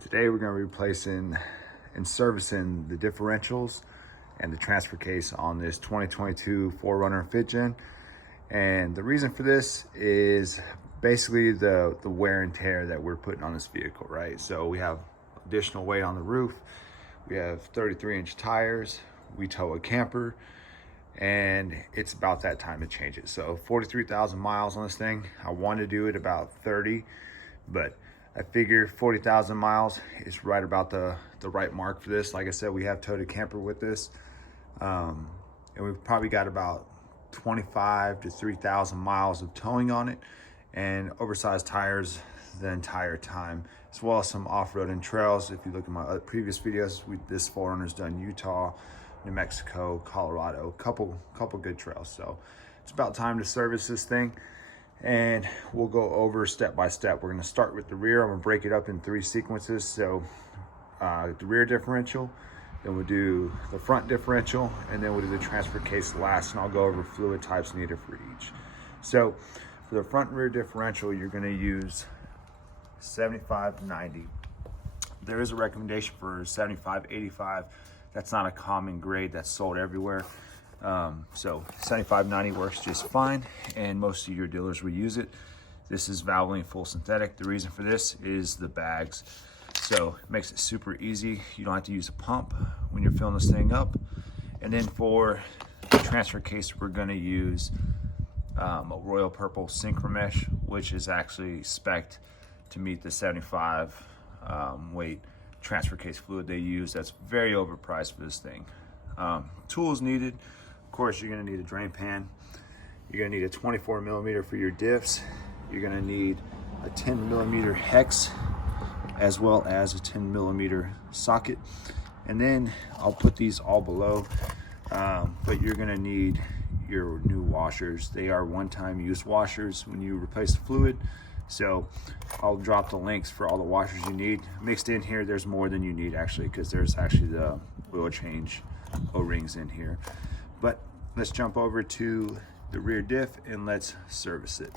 Today we're going to be replacing and servicing the differentials and the transfer case on this 2022 4Runner 5th Gen. And the reason for this is basically the wear and tear that we're putting on this vehicle, right? So we have additional weight on the roof. We have 33-inch tires. We tow a camper, and it's about that time to change it. So 43,000 miles on this thing. I want to do it about 30, but I figure 40,000 miles is right about the right mark for this. Like I said, we have towed a camper with this, and we've probably got about 25 to 3,000 miles of towing on it, and oversized tires the entire time, as well as some off-roading trails. If you look at my previous videos, this 4Runner's done Utah, New Mexico, Colorado, couple good trails. So it's about time to service this thing, and we'll go over step by step. We're going to start with the rear. I'm going to break it up in 3 sequences. So the rear differential, then we'll do the front differential, and then we'll do the transfer case last, and I'll go over fluid types needed for each. So for the front and rear differential, you're going to use 75/90. There is a recommendation for 75/85. That's not a common grade that's sold everywhere. So 75/90 works just fine, and most of your dealers will use it. This is Valvoline full synthetic. The reason for this is the bags. So it makes it super easy. You don't have to use a pump when you're filling this thing up. And then for the transfer case, we're gonna use a royal purple synchro mesh, which is actually spec'd to meet the 75 weight transfer case fluid they use. That's very overpriced for this thing. Tools needed. Of course, you're gonna need a drain pan. You're gonna need a 24 millimeter for your diffs. You're gonna need a 10 millimeter hex, as well as a 10 millimeter socket. And then I'll put these all below, but you're gonna need your new washers. They are one-time use washers when you replace the fluid. So I'll drop the links for all the washers you need. Mixed in here, there's more than you need actually, because there's actually the oil change O-rings in here. But let's jump over to the rear diff and let's service it.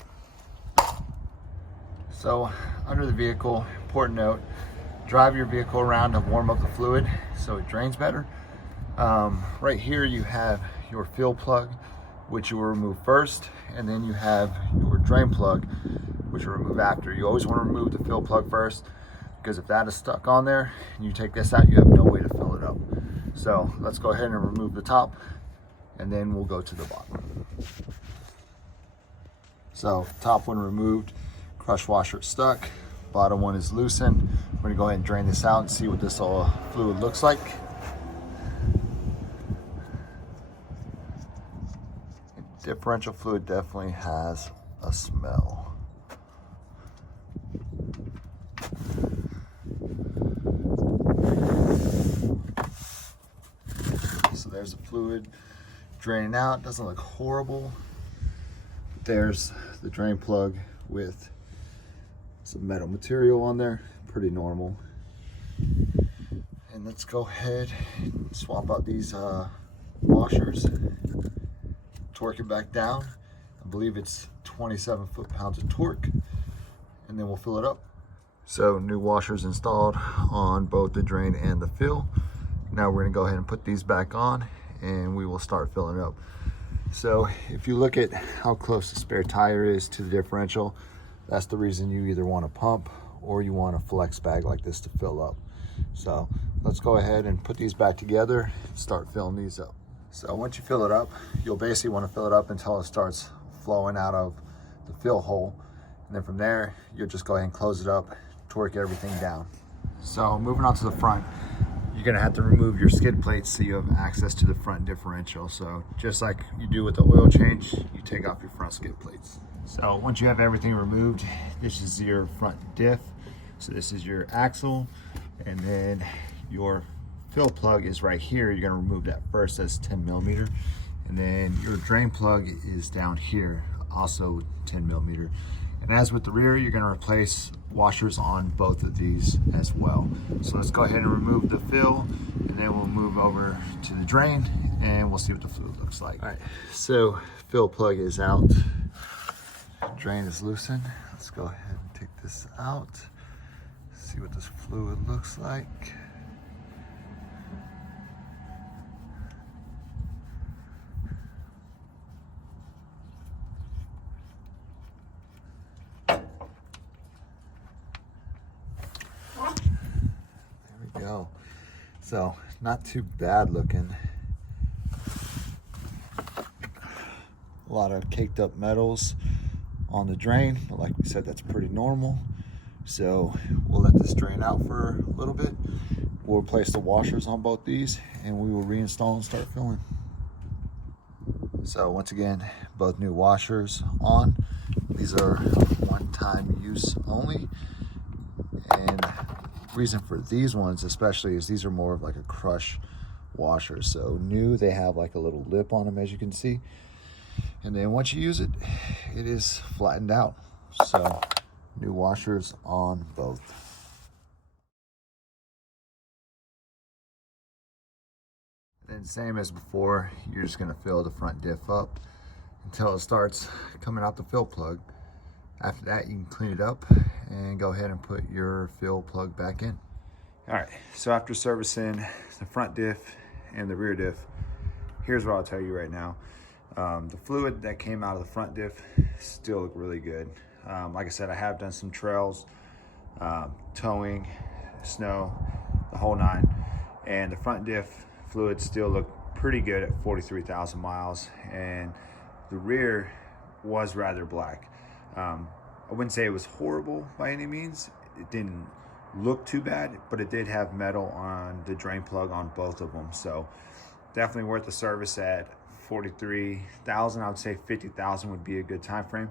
So under the vehicle, important note, drive your vehicle around to warm up the fluid so it drains better. Right here you have your fill plug, which you will remove first, and then you have your drain plug, which you remove after. You always want to remove the fill plug first, because if that is stuck on there and you take this out, you have no way to fill it up. So let's go ahead and remove the top, and then we'll go to the bottom. So top one removed, crush washer stuck, bottom one is loosened. We're gonna go ahead and drain this out and see what this fluid looks like. Differential fluid definitely has a smell. So there's the fluid draining out. Doesn't look horrible. There's the drain plug with some metal material on there, pretty normal. And let's go ahead and swap out these washers, torque it back down. I believe it's 27 foot-pounds of torque, and then we'll fill it up. So new washers installed on both the drain and the fill. Now we're gonna go ahead and put these back on, and we will start filling it up. So if you look at how close the spare tire is to the differential, that's the reason you either want a pump or you want a flex bag like this to fill up. So let's go ahead and put these back together and start filling these up. So once you fill it up, you'll basically want to fill it up until it starts flowing out of the fill hole. And then from there, you'll just go ahead and close it up, torque everything down. So moving on to the front, you're gonna have to remove your skid plates so you have access to the front differential. So just like you do with the oil change, you take off your front skid plates. So once you have everything removed, this is your front diff. So this is your axle, and then your fill plug is right here. You're gonna remove that first, that's 10 millimeter. And then your drain plug is down here, also 10 millimeter. And as with the rear, you're gonna replace washers on both of these as well. So let's go ahead and remove the fill, and then we'll move over to the drain, and we'll see what the fluid looks like. All right, so fill plug is out. Drain is loosened. Let's go ahead and take this out. See what what this fluid looks like. There we go. So not too bad looking. A lot of caked up metals on the drain, but like we said, that's pretty normal. So we'll let this drain out for a little bit. We'll replace the washers on both these and we will reinstall and start filling. So once again, both new washers on. These are one-time use only. And reason for these ones especially is these are more of like a crush washer. So new, they have like a little lip on them, as you can see. And then once you use it, it is flattened out. So new washers on both. Then same as before, you're just gonna fill the front diff up until it starts coming out the fill plug. After that, you can clean it up and go ahead and put your fill plug back in. All right, so after servicing the front diff and the rear diff, here's what I'll tell you right now. The fluid that came out of the front diff still look really good. Like I said, I have done some trails, towing, snow, the whole nine, and the front diff fluid still look pretty good at 43,000 miles, and the rear was rather black. I wouldn't say it was horrible by any means. It didn't look too bad, but it did have metal on the drain plug on both of them. So definitely worth the service at 43,000. I would say 50,000 would be a good time frame.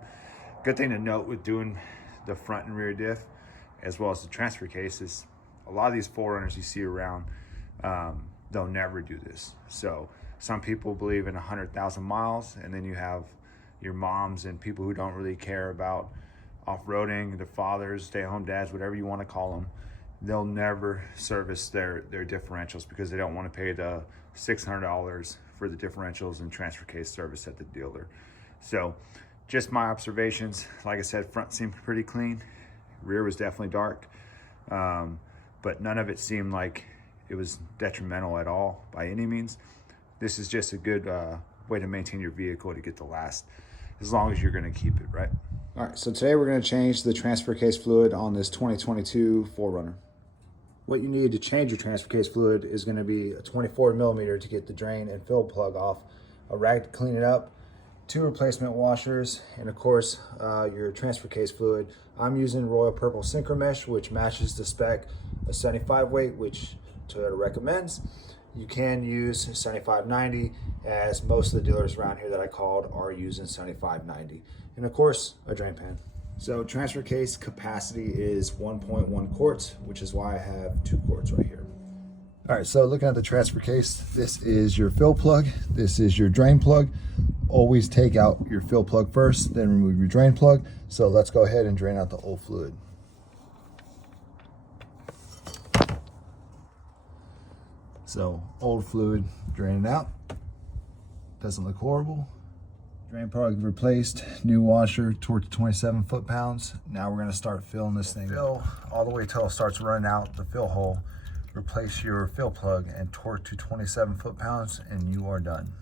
Good thing to note with doing the front and rear diff, as well as the transfer case, is a lot of these 4Runners you see around, they'll never do this. So some people believe in 100,000 miles, and then you have your moms and people who don't really care about off-roading, the fathers, stay-at-home dads, whatever you want to call them. They'll never service their differentials because they don't want to pay the $600 for the differentials and transfer case service at the dealer. So just my observations. Like I said, front seemed pretty clean. Rear was definitely dark, but none of it seemed like it was detrimental at all by any means. This is just a good way to maintain your vehicle to get the last, as long as you're going to keep it, right? All right, so today we're going to change the transfer case fluid on this 2022 4Runner. What you need to change your transfer case fluid is going to be a 24 millimeter to get the drain and fill plug off, a rag to clean it up, 2 replacement washers, and of course your transfer case fluid. I'm using Royal Purple Synchro Mesh, which matches the spec, a 75 weight, which Toyota recommends. You can use 75/90, as most of the dealers around here that I called are using 75/90. And of course, a drain pan. So transfer case capacity is 1.1 quarts, which is why I have 2 quarts right here. All right, so looking at the transfer case, this is your fill plug, this is your drain plug. Always take out your fill plug first, then remove your drain plug. So let's go ahead and drain out the old fluid. So old fluid draining out. Doesn't look horrible. Drain plug replaced, new washer, torque to 27 foot-pounds. Now we're gonna start filling this thing. Fill all the way till it starts running out the fill hole. Replace your fill plug and torque to 27 foot-pounds, and you are done.